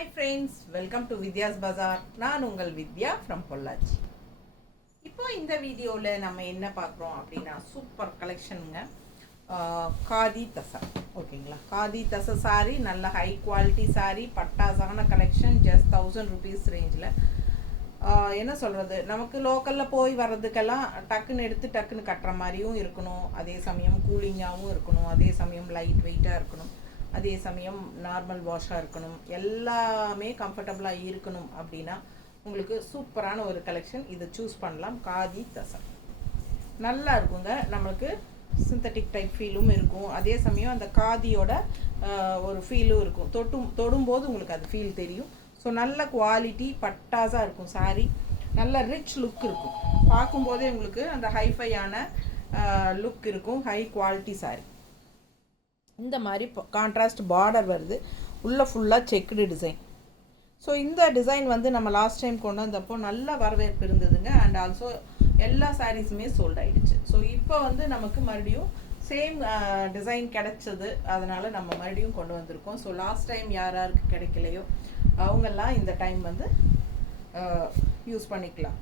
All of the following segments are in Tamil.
Hi friends, welcome to Vidya's Bazaar. நான் உங்கள் வித்யா from பொள்ளாச்சி. இப்போ இந்த வீடியோவில் நம்ம என்ன பார்க்குறோம் அப்படின்னா சூப்பர் கலெக்ஷனுங்க. காதி தசை ஓகேங்களா. காதி தசை சாரி நல்ல ஹை குவாலிட்டி சாரி, பட்டாசான கலெக்ஷன், ஜஸ்ட் 1000 rupees ரேஞ்சில். என்ன சொல்கிறது, நமக்கு லோக்கலில் போய் வர்றதுக்கெல்லாம் டக்குன்னு எடுத்து டக்குன்னு கட்டுற மாதிரியும் இருக்கணும், அதே சமயம் கூலிங்காகவும் இருக்கணும், அதே சமயம் லைட் வெயிட்டாக இருக்கணும், அதே சமயம் நார்மல் வாஷாக இருக்கணும், எல்லாமே கம்ஃபர்டபுளாக இருக்கணும். அப்படின்னா உங்களுக்கு சூப்பரான ஒரு கலெக்ஷன் இதை சூஸ் பண்ணலாம். காதி தசை நல்லா இருக்குங்க, நம்மளுக்கு சிந்தட்டிக் டைப் ஃபீலும் இருக்கும், அதே சமயம் அந்த காதியோட ஒரு ஃபீலும் இருக்கும். தொடும்போது உங்களுக்கு அது ஃபீல் தெரியும். ஸோ நல்ல குவாலிட்டி பட்டாஸாக இருக்கும் சாரீ, நல்ல ரிச் லுக் இருக்கும். பார்க்கும்போதே உங்களுக்கு அந்த ஹைஃபையான லுக் இருக்கும், ஹை குவாலிட்டி சாரீ. இந்த மாதிரி கான்ட்ராஸ்ட் பார்டர் வருது, உள்ளே ஃபுல்லாக செக்குடு டிசைன். ஸோ இந்த டிசைன் வந்து நம்ம லாஸ்ட் டைம் கொண்டு வந்தப்போ நல்ல வரவேற்பு இருந்ததுங்க. அண்ட் ஆல்சோ எல்லா சாரீஸுமே சோல்ட் ஆகிடுச்சு. ஸோ இப்போ வந்து நமக்கு மறுபடியும் சேம் டிசைன் கிடைச்சது, அதனால் நம்ம மறுபடியும் கொண்டு வந்திருக்கோம். ஸோ லாஸ்ட் டைம் யாருக்கு கிடைக்கலையோ அவங்கெல்லாம் இந்த டைம் வந்து யூஸ் பண்ணிக்கலாம்.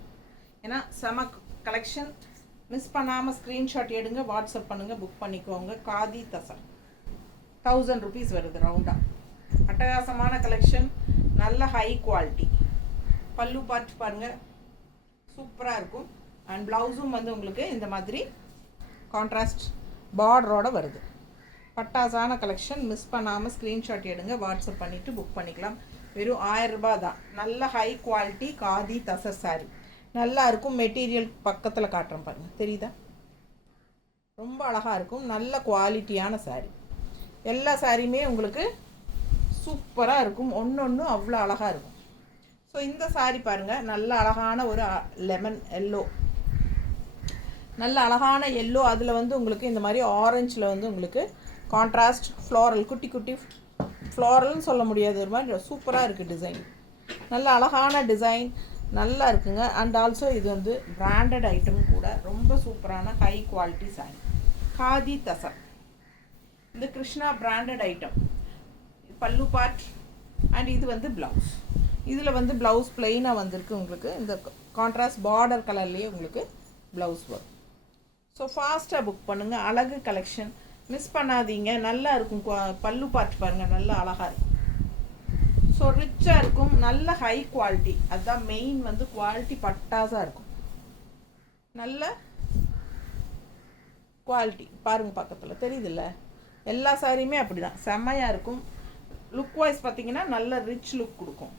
ஏன்னா செம கலெக்ஷன், மிஸ் பண்ணாமல் ஸ்க்ரீன்ஷாட் எடுங்க, வாட்ஸ்அப் பண்ணுங்கள், புக் பண்ணிக்கோங்க. காதி தசை 1000 rupees வருது ரவுண்டாக. அட்டகாசமான கலெக்ஷன், நல்ல ஹை குவாலிட்டி. பல்லு பார்த்து பாருங்கள், சூப்பராக இருக்கும். அண்ட் ப்ளவுஸும் வந்து உங்களுக்கு இந்த மாதிரி கான்ட்ராஸ்ட் பார்டரோடு வருது. பட்டாசான கலெக்ஷன், மிஸ் பண்ணாமல் ஸ்க்ரீன்ஷாட் எடுங்க, வாட்ஸ்அப் பண்ணிவிட்டு புக் பண்ணிக்கலாம். வெறும் 1000 ரூபாய் தான். நல்ல high quality khadi tussar sorry, நல்லா இருக்கும். மெட்டீரியல் பக்கத்தில் காட்டுறேன் பாருங்கள், தெரியுதா? ரொம்ப அழகாக இருக்கும், நல்ல குவாலிட்டியான சாரி. எல்லா சாரியுமே உங்களுக்கு சூப்பராக இருக்கும், ஒன்று அவ்வளோ அழகாக இருக்கும். ஸோ இந்த சாரி பாருங்கள், நல்ல அழகான ஒரு லெமன் எல்லோ, நல்ல அழகான எல்லோ. அதில் வந்து உங்களுக்கு இந்த மாதிரி ஆரஞ்சில் வந்து உங்களுக்கு கான்ட்ராஸ்ட் ஃப்ளாரல், குட்டி குட்டி ஃப்ளாரல்னு சொல்ல முடியாது, ஒரு மாதிரி சூப்பராக இருக்குது டிசைன். நல்ல அழகான டிசைன், நல்லா இருக்குங்க. அண்ட் ஆல்சோ இது வந்து பிராண்டட் ஐட்டம் கூட, ரொம்ப சூப்பரான ஹை குவாலிட்டி சாரி. காதி தசை இந்த கிருஷ்ணா பிராண்டட் ஐட்டம். பல்லு பார்ட் அண்ட் இது வந்து ப்ளவுஸ். இதில் வந்து ப்ளவுஸ் பிளெயினாக வந்திருக்கு உங்களுக்கு, இந்த கான்ட்ராஸ்ட் பார்டர் கலர்லேயே உங்களுக்கு ப்ளவுஸ் வரும். ஸோ ஃபாஸ்ட்டாக புக் பண்ணுங்கள், அழகு கலெக்ஷன், மிஸ் பண்ணாதீங்க. நல்லா இருக்கும், பல்லு பார்ட் பாருங்கள், நல்லா அழகாக இருக்கும். ஸோ ரிச்சாக இருக்கும், நல்ல ஹை குவாலிட்டி. அதுதான் மெயின், வந்து குவாலிட்டி பட்டாஸாக இருக்கும், நல்ல குவாலிட்டி. பாருங்கள் பக்கத்தில் தெரியுதில்ல, எல்லா சாரியுமே அப்படி தான் செம்மையாக இருக்கும். லுக் வைஸ் பார்த்தீங்கன்னா நல்ல ரிச் லுக் கொடுக்கும்.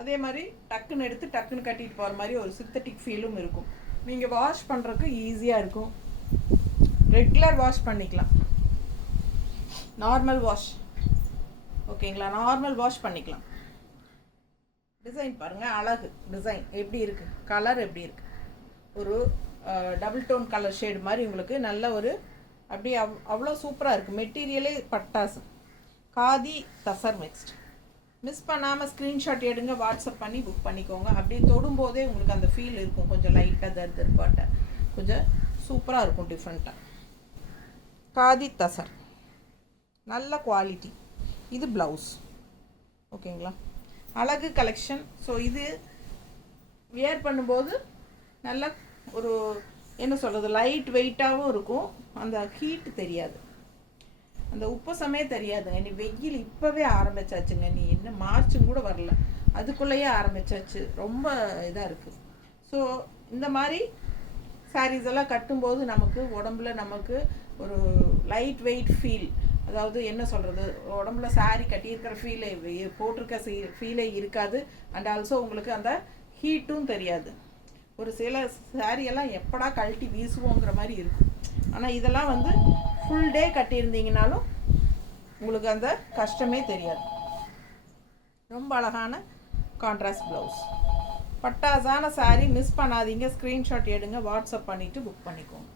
அதே மாதிரி டக்குன்னு எடுத்து டக்குன்னு கட்டிட்டு போகிற மாதிரி ஒரு சிந்தட்டிக் ஃபீலும் இருக்கும். நீங்கள் வாஷ் பண்ணுறதுக்கு ஈஸியாக இருக்கும், ரெகுலர் வாஷ் பண்ணிக்கலாம், நார்மல் வாஷ் ஓகேங்களா, நார்மல் வாஷ் பண்ணிக்கலாம். டிசைன் பாருங்கள், அழகு டிசைன் எப்படி இருக்குது, கலர் எப்படி இருக்குது, ஒரு டபுள் டோன் கலர் ஷேடு மாதிரி உங்களுக்கு நல்ல ஒரு அப்படியே அவ்வளோ சூப்பராக இருக்குது. மெட்டீரியலே பட்டாசு. காதி தசர் மிக்ஸ்ட். மிஸ் பண்ணாமல் ஸ்க்ரீன்ஷாட் எடுங்க, வாட்ஸ்அப் பண்ணி புக் பண்ணிக்கோங்க. அப்படியே தொடும்போதே உங்களுக்கு அந்த ஃபீல் இருக்கும், கொஞ்சம் லைட்டாக தர்பாட்டை, கொஞ்சம் சூப்பராக இருக்கும், டிஃப்ரெண்ட்டாக. காதி தசர் நல்ல குவாலிட்டி. இது ப்ளவுஸ் ஓகேங்களா, அழகு கலெக்ஷன். ஸோ இது வியர் பண்ணும்போது நல்ல ஒரு என்ன சொல்கிறது, லைட் வெயிட்டாகவும் இருக்கும், அந்த ஹீட் தெரியாது, அந்த உப்பசமே தெரியாது. நீ வெயில் இப்போவே ஆரம்பிச்சாச்சுங்க, நீ என்ன மார்ச்சும் கூட வரல, அதுக்குள்ளேயே ஆரம்பிச்சாச்சு, ரொம்ப இதாக இருக்குது. ஸோ இந்த மாதிரி சாரீஸ் எல்லாம் கட்டும்போது நமக்கு உடம்புல நமக்கு ஒரு லைட் வெயிட் ஃபீல், அதாவது என்ன சொல்கிறது, உடம்புல சாரீ கட்டியிருக்கிற ஃபீலே, போட்டிருக்க ஃபீலே இருக்காது. அண்ட் ஆல்சோ உங்களுக்கு அந்த ஹீட்டும் தெரியாது. ஒரு சில சாரியெல்லாம் எப்படா கழட்டி வீசுவோங்கிற மாதிரி இருக்கும். ஆனால் இதெல்லாம் வந்து ஃபுல் டே கட்டியிருந்தீங்கனாலும் உங்களுக்கு அந்த கஷ்டமே தெரியாது. ரொம்ப அழகான கான்ட்ராஸ்ட் ப்ளவுஸ், பட்டாசான சாரீ, மிஸ் பண்ணாதீங்க. ஸ்க்ரீன்ஷாட் எடுங்க, வாட்ஸ்அப் பண்ணிவிட்டு புக் பண்ணிக்கோங்க.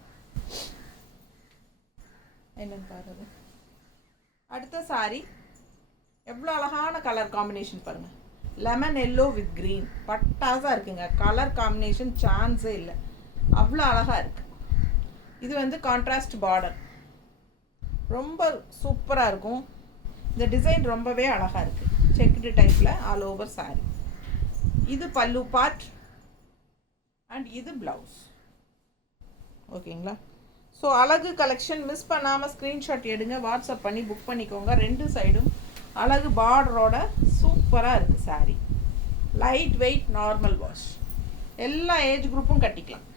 என்னன்னு பாருங்க, அடுத்த சாரீ எவ்வளோ அழகான கலர் காம்பினேஷன் பாருங்கள், லெமன் எல்லோ வித் க்ரீன், பட்டாஸாக இருக்குங்க. கலர் காம்பினேஷன் சான்ஸே இல்லை, அவ்வளோ அழகாக இருக்குது. இது வந்து கான்ட்ராஸ்ட் பார்டர், ரொம்ப சூப்பராக இருக்கும். இந்த டிசைன் ரொம்பவே அழகாக இருக்குது. செக் செக்குடு டைப்பில் ஆல் ஓவர் சாரி. இது பல்லு பார்ட் அண்ட் இது ப்ளவுஸ். ஓகேங்களா? ஸோ அழகு கலெக்ஷன் மிஸ் பண்ணாமல் ஸ்க்ரீன்ஷாட் எடுங்க, வாட்ஸ்அப் பண்ணி புக் பண்ணிக்கோங்க. 2 சைடும் அழகு பார்டரோட சூப்பராக இருக்குது sari. Light weight, normal wash, எல்லா ஏஜ் குரூப்பும் கட்டிக்கலாம்.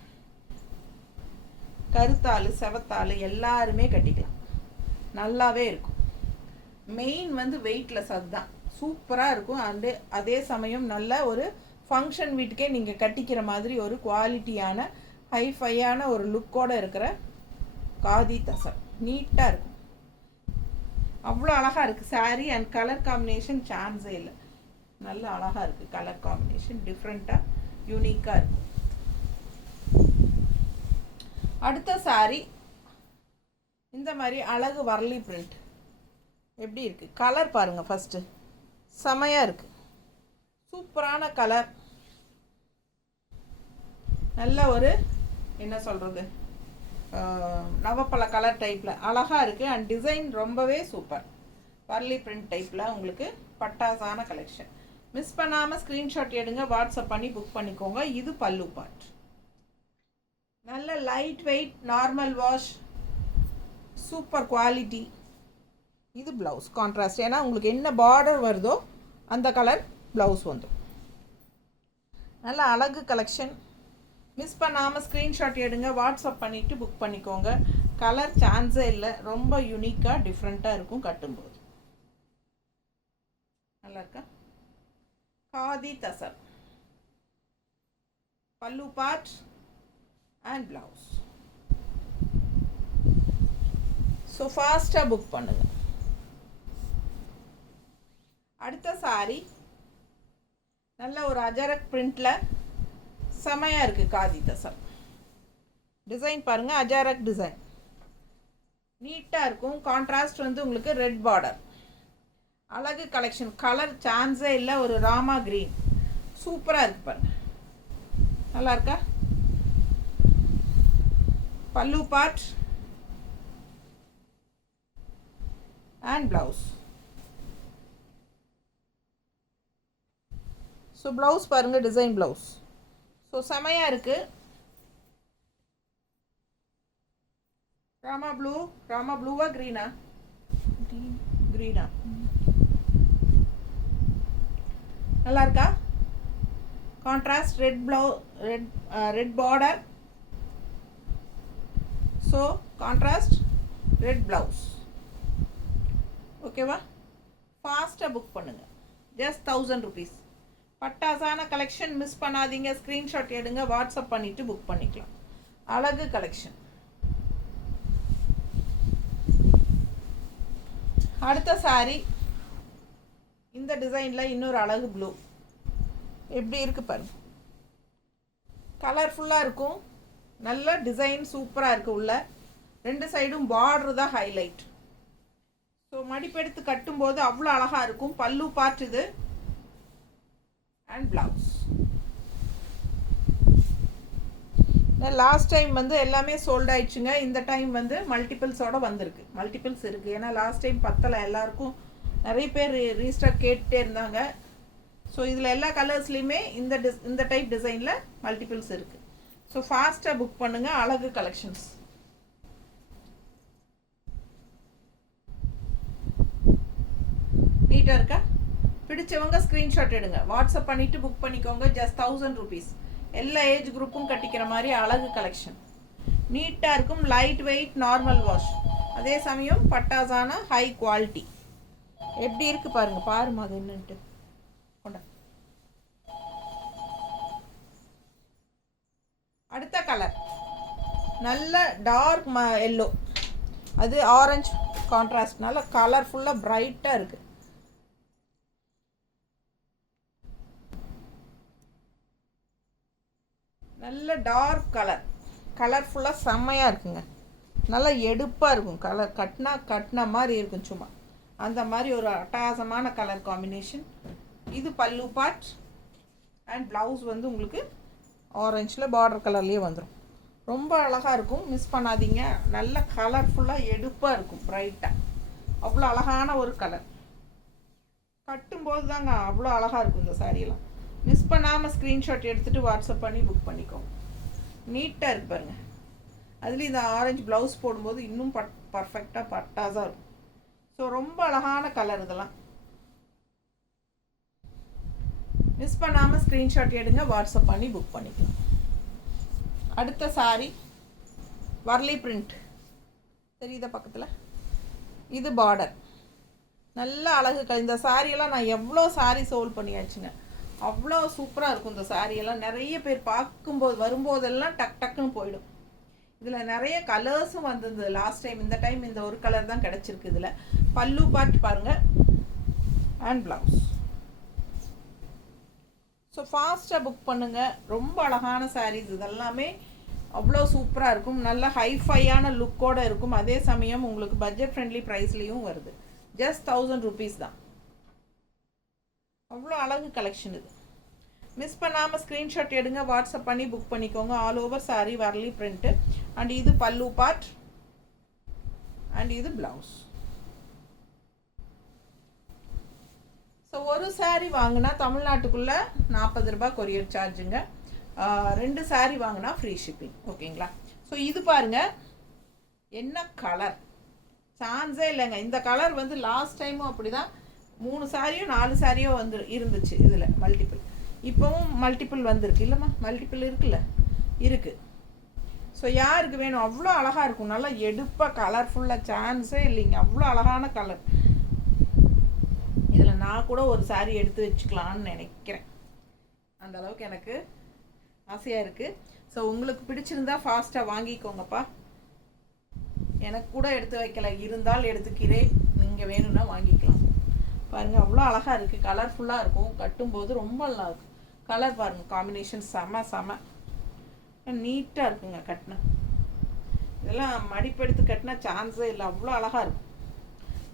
கருத்தாள் செவத்தாள் எல்லாருமே கட்டிக்கலாம், நல்லாவே இருக்கும். மெயின் வந்து வெயிட்லெஸ், அதுதான் சூப்பராக இருக்கும். அதே சமயம் நல்ல ஒரு ஃபங்க்ஷன் வீட்டுக்கே நீங்கள் கட்டிக்கிற மாதிரி ஒரு குவாலிட்டியான ஹைஃபையான ஒரு லுக்கோடு இருக்கிற காதி தசர். நீட்டாக இருக்கும், அவ்வளோ அழகாக இருக்குது சாரீ. அண்ட் கலர் காம்பினேஷன் சான்ஸே இல்லை, நல்ல அழகாக இருக்குது. கலர் காம்பினேஷன் டிஃப்ரெண்ட்டாக யூனிக்காக இருக்கும். அடுத்த சாரீ இந்த மாதிரி அழகு வரலி பிரிண்ட் எப்படி இருக்குது, கலர் பாருங்கள். ஃபஸ்ட்டு செமையாக இருக்குது, சூப்பரான கலர். நல்ல ஒரு என்ன சொல்கிறது, நவப்பழ கலர் டைப்பில் அழகாக இருக்குது. அண்ட் டிசைன் ரொம்பவே சூப்பர். வரலி பிரிண்ட் டைப்பில் உங்களுக்கு பட்டாசான கலெக்ஷன். மிஸ் பண்ணாமல் ஸ்க்ரீன்ஷாட் எடுங்க, வாட்ஸ்அப் பண்ணி புக் பண்ணிக்கோங்க. இது பல்லு பார்ட். நல்ல light weight, normal wash, super quality. இது ப்ளவுஸ் கான்ட்ராஸ்ட், ஏன்னா உங்களுக்கு என்ன பார்டர் வருதோ அந்த கலர் ப்ளவுஸ் வந்துடும். நல்ல அழகு கலெக்ஷன். மிஸ் பண்ணாமல் ஸ்க்ரீன்ஷாட் எடுங்க, வாட்ஸ்அப் பண்ணிவிட்டு புக் பண்ணிக்கோங்க. கலர் சான்ஸே இல்லை, ரொம்ப யூனிக்காக டிஃப்ரெண்ட்டாக இருக்கும் கட்டும்போது. நல்லா இருக்கா? காதி தசர், பல்லு பார்ட் அண்ட் ப்ளவுஸ். ஸோ ஃபாஸ்ட்டாக புக் பண்ணுங்க. அடுத்த சாரி நல்ல ஒரு அஜரக் பிரிண்டில் செமையாக இருக்குது. காதி தசர் டிசைன் பாருங்கள், அஜரக் டிசைன் நீட்டாக இருக்கும். கான்ட்ராஸ்ட் வந்து உங்களுக்கு ரெட் பார்டர். அழகு கலெக்ஷன், கலர் சான்ஸே இல்லை. ஒரு ராமா கிரீன் சூப்பராக இருக்குது பாருங்கள், நல்லா இருக்கா? பல்லு part and blouse. So blouse பாருங்கள், டிசைன் ப்ளவுஸ். ஸோ செமையாக இருக்குது. ராமா ப்ளூவா க்ரீனா? க்ரீனா நல்லா இருக்கா? Contrast red border. So contrast red blouse. ஓகேவா? ஃபாஸ்ட்டாக புக் பண்ணுங்கள், ஜஸ்ட் 1000 rupees. பட்டாசான கலெக்ஷன், மிஸ் பண்ணாதீங்க. ஸ்க்ரீன்ஷாட் எடுங்க, வாட்ஸ்அப் பண்ணிவிட்டு புக் பண்ணிக்கலாம். அழகு கலெக்ஷன். அடுத்த சாரி இந்த டிசைனில் இன்னொரு அழகு ப்ளூ எப்படி இருக்குது பாருங்க. கலர்ஃபுல்லாக இருக்கும், நல்ல டிசைன் சூப்பராக இருக்குது. உள்ள 2 சைடும் பார்டர் தான் ஹைலைட். ஸோ மடிப்பெடுத்து கட்டும்போது அவ்வளோ அழகாக இருக்கும். பல்லு பார்ட் இது அண்ட் ப்ளவுஸ். லாஸ்ட் டைம் வந்து எல்லாமே சோல்ட் ஆயிடுச்சுங்க. இந்த டைம் வந்து மல்டிபிள்ஸோடு வந்திருக்கு. மல்டிபிள்ஸ் இருக்குது, ஏன்னா லாஸ்ட் டைம் பத்தலை. எல்லாருக்கும் நிறைய பேர் ரீஸ்டாக் கேட்டுகிட்டே இருந்தாங்க. ஸோ இதில் எல்லா கலர்ஸ்லேயுமே இந்த டைப் டிசைனில் மல்டிபிள்ஸ் இருக்குது. ஸோ ஃபாஸ்ட்டாக புக் பண்ணுங்கள். அழகு கலெக்ஷன்ஸ். நீட்டாக இருக்கா? பிடிச்சவங்க ஸ்க்ரீன்ஷாட் எடுங்க, வாட்ஸ்அப் பண்ணிவிட்டு புக் பண்ணிக்கோங்க. Just 1000 rupees. எல்லா ஏஜ் குரூப்பும் கட்டிக்கிற மாதிரி அழகு கலெக்ஷன். நீட்டாக இருக்கும், லைட் வெயிட், நார்மல் வாஷ், அதே சமயம் பட்டாசான ஹை குவாலிட்டி. எப்படி இருக்குது பாருங்கள், பாருமா அது என்னன்ட்டு. கொண்டா. அடுத்த கலர் நல்ல டார்க் எல்லோ, அது ஆரஞ்சு கான்ட்ராஸ்ட். நல்ல கலர்ஃபுல்லாக பிரைட்டாக இருக்குது. நல்ல டார்க் கலர்ஃபுல்லாக செம்மையாக இருக்குங்க. நல்லா எடுப்பாக இருக்கும். கலர் கட்டின மாதிரி இருக்கும், சும்மா அந்த மாதிரி ஒரு அட்டகாசமான கலர் காம்பினேஷன். இது பல்லு பார்ட் அண்ட் ப்ளவுஸ் வந்து உங்களுக்கு ஆரஞ்சில் பார்டர் கலர்லேயே வந்துடும். ரொம்ப அழகாக இருக்கும், மிஸ் பண்ணாதீங்க. நல்ல கலர்ஃபுல்லாக எடுப்பாக இருக்கும், ப்ரைட்டாக. அவ்வளோ அழகான ஒரு கலர். கட்டும்போது தாங்க அவ்வளோ அழகாக இருக்கும் இந்த சாரியெல்லாம். மிஸ் பண்ணாமல் ஸ்க்ரீன்ஷாட் எடுத்துகிட்டு வாட்ஸ்அப் பண்ணி புக் பண்ணிக்கோங்க. நீட்டாக இருக்கு பாருங்கள். அதுலேயும் இந்த ஆரஞ்சு ப்ளவுஸ் போடும்போது இன்னும் பர்ஃபெக்டாக பட்டாஸாக இருக்கும். ஸோ ரொம்ப அழகான கலர் இதெல்லாம். மிஸ் பண்ணாமல் ஸ்க்ரீன்ஷாட் எடுங்க, வாட்ஸ்அப் பண்ணி புக் பண்ணிக்கலாம். அடுத்த சாரி வர்லி பிரிண்ட் தெரியுதா பக்கத்தில்? இது பார்டர் நல்ல அழகு. இந்த சாரியெல்லாம் நான் எவ்வளோ சாரி சோல்ட் பண்ணியாச்சுங்க. அவ்வளோ சூப்பராக இருக்கும் இந்த சாரியெல்லாம். நிறைய பேர் பார்க்கும்போது வரும்போதெல்லாம் டக் டக்குன்னு போயிடும். இதில் நிறைய கலர்ஸும் வந்திருந்தது லாஸ்ட் டைம். இந்த டைம் இந்த ஒரு கலர் தான் கிடச்சிருக்கு. இதில் பல்லு பார்ட் பாருங்கள் அண்ட் ப்ளவுஸ். ஸோ ஃபாஸ்ட்டாக புக் பண்ணுங்கள். ரொம்ப அழகான சாரீஸ் இதெல்லாமே. அவ்வளோ சூப்பராக இருக்கும். நல்ல ஹைஃபையான லுக்கோடு இருக்கும். அதே சமயம் உங்களுக்கு பட்ஜெட் ஃப்ரெண்ட்லி ப்ரைஸ்லேயும் வருது. ஜஸ்ட் 1000 rupees தான். அவ்வளோ அழகு கலெக்ஷன் இது. மிஸ் பண்ணாமல் ஸ்க்ரீன்ஷாட் எடுங்க, வாட்ஸ்அப் பண்ணி புக் பண்ணிக்கோங்க. All over sorry Warli print. And இது பல்லு பார்ட் அண்ட் இது ப்ளவுஸ். ஸோ ஒரு சாரீ வாங்கினா தமிழ்நாட்டுக்குள்ளே 40 ரூபாய் கொரியர் சார்ஜுங்க. 2 சாரீ வாங்கினா ஃப்ரீ ஷிப்பிங். ஓகேங்களா? ஸோ இது பாருங்கள் என்ன கலர், சான்ஸே இல்லைங்க. இந்த கலர் வந்து லாஸ்ட் டைமும் அப்படி தான் 3 சாரியோ 4 சாரியோ வந்து இருந்துச்சு. இதில் மல்டிபிள் இப்போவும் மல்டிபிள் வந்திருக்கு இல்லைம்மா? மல்டிபிள் இருக்குல்ல? இருக்குது. ஸோ யாருக்கு வேணும்? அவ்வளோ அழகாக இருக்கும். நல்லா எடுப்பாக கலர்ஃபுல்லாக, சான்ஸே இல்லைங்க. அவ்வளோ அழகான கலர். இதில் நான் கூட ஒரு சாரீ எடுத்து வச்சுக்கலான்னு நினைக்கிறேன். அந்த அளவுக்கு எனக்கு ஆசையாக இருக்குது. ஸோ உங்களுக்கு பிடிச்சிருந்தா ஃபாஸ்ட்டாக வாங்கிக்கோங்கப்பா. எனக்கு கூட எடுத்து வைக்கல, இருந்தால் எடுத்துக்கிறேன். நீங்கள் வேணும்னா வாங்கிக்கலாம். பாருங்கள் அவ்வளோ அழகாக இருக்குது. கலர்ஃபுல்லாக இருக்கும். கட்டும்போது ரொம்ப நல்லா இருக்கும். கலர் பாருங்கள், காம்பினேஷன் செம நீட்டாக இருக்குங்க. கட்டினா இதெல்லாம் மடிப்பெடுத்து கட்டினா சான்ஸே இல்லை. அவ்வளோ அழகாக இருக்கும்.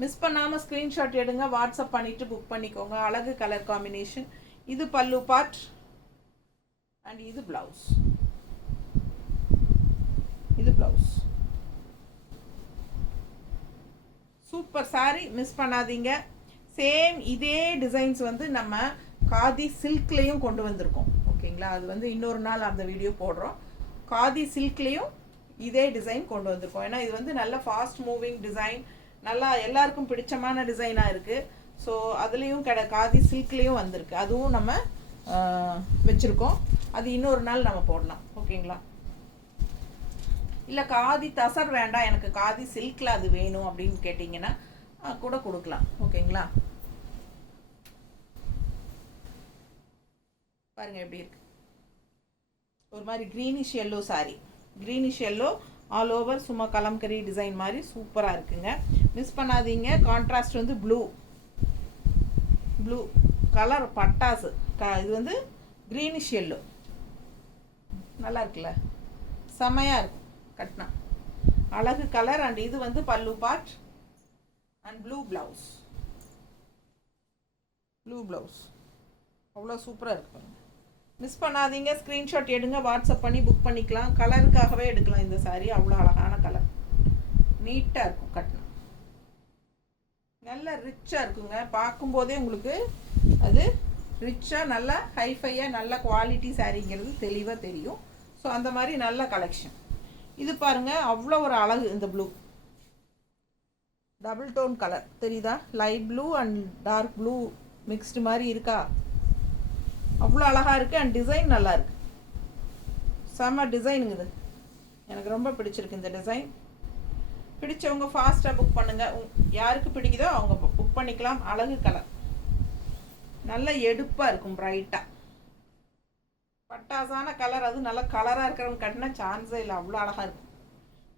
மிஸ் பண்ணாமல் ஸ்க்ரீன்ஷாட் எடுங்க, வாட்ஸ்அப் பண்ணிவிட்டு புக் பண்ணிக்கோங்க. அழகு கலர் காம்பினேஷன். இது பல்லு பார்ட் அண்ட் இது ப்ளவுஸ். இது ப்ளவுஸ். சூப்பர் சாரி, மிஸ் பண்ணாதீங்க. சேம் இதே டிசைன்ஸ் வந்து நம்ம காதி சில்க்லேயும் கொண்டு வந்திருக்கோம். ஓகேங்களா? அது வந்து இன்னொரு நாள் அந்த வீடியோ போடுறோம். காதி சில்க்லேயும் இதே டிசைன் கொண்டு வந்திருக்கோம். ஏன்னா இது வந்து நல்ல ஃபாஸ்ட் மூவிங் டிசைன், நல்லா எல்லாருக்கும் பிடிச்சமான டிசைனாக இருக்குது. ஸோ அதுலேயும் காதி சில்க்லேயும் வந்திருக்கு. அதுவும் நம்ம வச்சுருக்கோம். அது இன்னொரு நாள் நம்ம போடலாம். ஓகேங்களா? இல்லை காதி தசர் வேண்டாம், எனக்கு காதி சில்கில் அது வேணும் அப்படின்னு கேட்டிங்கன்னா கூட கொடுக்கலாம். ஓகேங்களா? பாருங்கள் எப்படி இருக்கு. ஒரு மாதிரி greenish yellow sorry. Greenish yellow all over சும்மா கலம்கரி டிசைன் மாதிரி சூப்பராக இருக்குங்க. மிஸ் பண்ணாதீங்க. கான்ட்ராஸ்ட் வந்து ப்ளூ கலர் பட்டாசு. இது வந்து க்ரீனிஷ் எல்லோ நல்லா இருக்குல்ல? செமையாக இருக்கும் கட்டினா. அழகு கலர். அண்ட் இது வந்து பல்லு பார்ட் அண்ட் ப்ளூ ப்ளவுஸ். அவ்வளோ சூப்பராக இருக்கு. மிஸ் பண்ணாதீங்க. ஸ்க்ரீன்ஷாட் எடுங்க, வாட்ஸ்அப் பண்ணி புக் பண்ணிக்கலாம். கலருக்காகவே எடுக்கலாம் இந்த சாரீ. அவ்வளோ அழகான கலர். நீட்டாக இருக்கும் கட்டினா. நல்ல ரிச்சாக இருக்குங்க. பார்க்கும்போதே உங்களுக்கு அது ரிச்சாக நல்ல ஹைஃபையாக நல்ல குவாலிட்டி சாரீங்கிறது தெளிவாக தெரியும். ஸோ அந்த மாதிரி நல்ல கலெக்ஷன். இது பாருங்கள் அவ்வளோ ஒரு அழகு. இந்த ப்ளூ டபுள் டோன் கலர் தெரியுதா? Light blue and dark blue mixed மாதிரி இருக்கா? அவ்வளோ அழகாக இருக்குது. அண்ட் டிசைன் நல்லா இருக்குது. செம்ம டிசைனுங்குது. எனக்கு ரொம்ப பிடிச்சிருக்கு இந்த டிசைன். பிடிச்சவங்க ஃபாஸ்ட்டாக புக் பண்ணுங்கள். யாருக்கு பிடிக்குதோ அவங்க புக் பண்ணிக்கலாம். அழகு கலர். நல்ல எடுப்பாக இருக்கும், பிரைட்டாக பட்டாசான கலர். அது நல்ல கலராக இருக்கிறவங்க கட்டினா சான்ஸே இல்லை. அவ்வளோ அழகாக இருக்கும்.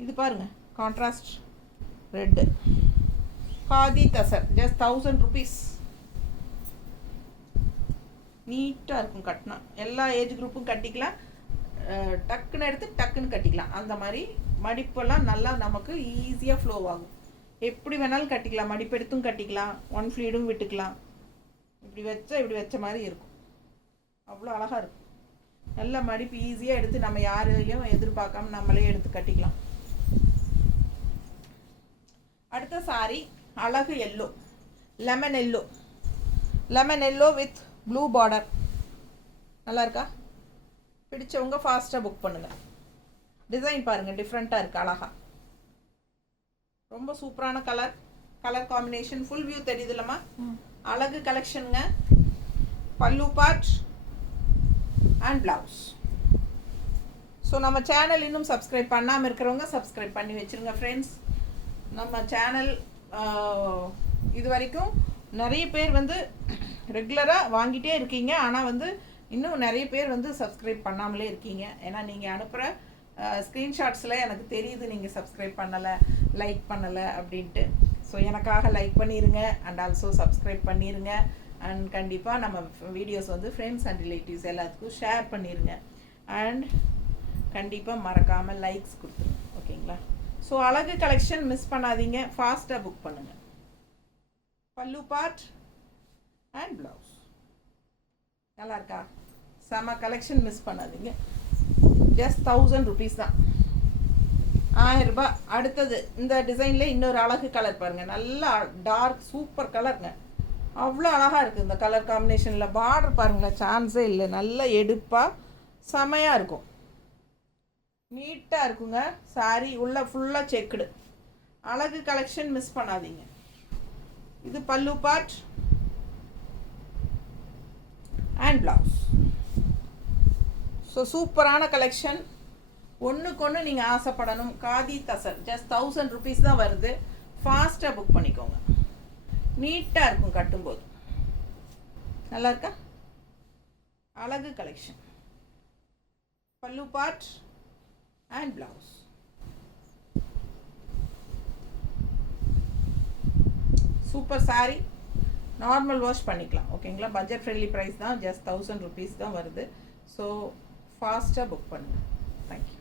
இது பாருங்கள் contrast red. Khadi tussar. Just 1000 rupees. நீட்டாக இருக்கும் கட்டினா. எல்லா ஏஜ் குரூப்பும் கட்டிக்கலாம். டக்குன்னு எடுத்து டக்குன்னு கட்டிக்கலாம். அந்த மாதிரி மடிப்பெல்லாம் நல்லா நமக்கு ஈஸியாக ஃப்ளோ ஆகும். எப்படி வேணாலும் கட்டிக்கலாம். மடிப்பெடுத்தும் கட்டிக்கலாம், ஒன் ஃப்ளீடும் விட்டுக்கலாம். இப்படி வச்ச மாதிரி இருக்கும். அவ்வளோ அழகாக இருக்கும். நல்ல மடிப்பு ஈஸியாக எடுத்து நம்ம யாரையும் எதிர்பார்க்காம நம்மளே எடுத்து கட்டிக்கலாம். அடுத்த சாரி அழகு yellow, lemon yellow. Lemon yellow with blue border. நல்லா இருக்கா? பிடிச்சவங்க ஃபாஸ்ட்டாக புக் பண்ணுங்கள். டிசைன் பாருங்கள், டிஃப்ரெண்ட்டாக இருக்குது, அழகா. ரொம்ப சூப்பரான கலர் காம்பினேஷன். ஃபுல் வியூ தெரியுதுல்லம்மா? அழகு கலெக்ஷனுங்க. Pallu part and blouse. So நம்ம சேனல் இன்னும் சப்ஸ்கிரைப் பண்ணாமல் இருக்கிறவங்க சப்ஸ்கிரைப் பண்ணி வச்சுருங்க ஃப்ரெண்ட்ஸ். நம்ம சேனல் இது வரைக்கும் நிறைய பேர் வந்து ரெகுலராக வாங்கிட்டே இருக்கீங்க. ஆனால் வந்து இன்னும் நிறைய பேர் வந்து சப்ஸ்கிரைப் பண்ணாமலே இருக்கீங்க. ஏன்னா நீங்கள் அனுப்புகிற ஸ்க்ரீன்ஷாட்ஸில் எனக்கு தெரியுது நீங்கள் சப்ஸ்கிரைப் பண்ணலை, லைக் பண்ணலை அப்படின்ட்டு. ஸோ எனக்காக லைக் பண்ணிடுங்க அண்ட் ஆல்சோ சப்ஸ்கிரைப் பண்ணிடுங்க. அண்ட் கண்டிப்பாக நம்ம வீடியோஸ் வந்து ஃப்ரெண்ட்ஸ் அண்ட் ரிலேட்டிவ்ஸ் எல்லாத்துக்கும் ஷேர் பண்ணிடுங்க. அண்ட் கண்டிப்பாக மறக்காமல் லைக்ஸ் கொடுத்துருங்க. ஓகேங்களா? ஸோ அழகு கலெக்ஷன் மிஸ் பண்ணாதீங்க, ஃபாஸ்ட்டாக புக் பண்ணுங்கள். பல்லு பார்ட் அண்ட் ப்ளவுஸ். நல்லா இருக்கா? செம கலெக்ஷன், மிஸ் பண்ணாதீங்க. ஜஸ்ட் 1000 rupees தான், 1000 ரூபாய். அடுத்தது இந்த டிசைனில் இன்னொரு அழகு கலர் பாருங்கள். நல்லா டார்க் சூப்பர் கலருங்க. அவ்வளோ அழகாக இருக்குது இந்த கலர் காம்பினேஷனில். பார்டர் பாருங்களேன், சான்ஸே இல்லை. நல்லா எடுப்பாக செமையாக இருக்கும், நீட்டாக இருக்குங்க. சாரீ உள்ள ஃபுல்லாக செக்குடு. அழகு கலெக்ஷன் மிஸ் பண்ணாதீங்க. இது பல்லு பார்ட் அண்ட் ப்ளவுஸ். ஸோ சூப்பரான கலெக்ஷன். ஒன்றுக்கு ஒன்று நீங்கள் ஆசைப்படணும். காதி தசர் ஜஸ்ட் 1000 rupees தான் வருது. ஃபாஸ்ட்டாக புக் பண்ணிக்கோங்க. நீட்டாக இருக்கும் கட்டும்போது. நல்லா இருக்கா? அழகு கலெக்ஷன். பல்லு part and blouse. Super sari. Normal wash பண்ணிக்கலாம். ஓகேங்களா? பட்ஜெட் ஃப்ரெண்ட்லி ப்ரைஸ் தான். ஜஸ்ட் 1000 rupees தான் வருது. ஸோ ஃபாஸ்ட்டாக புக் பண்ணுங்கள். தேங்க்யூ.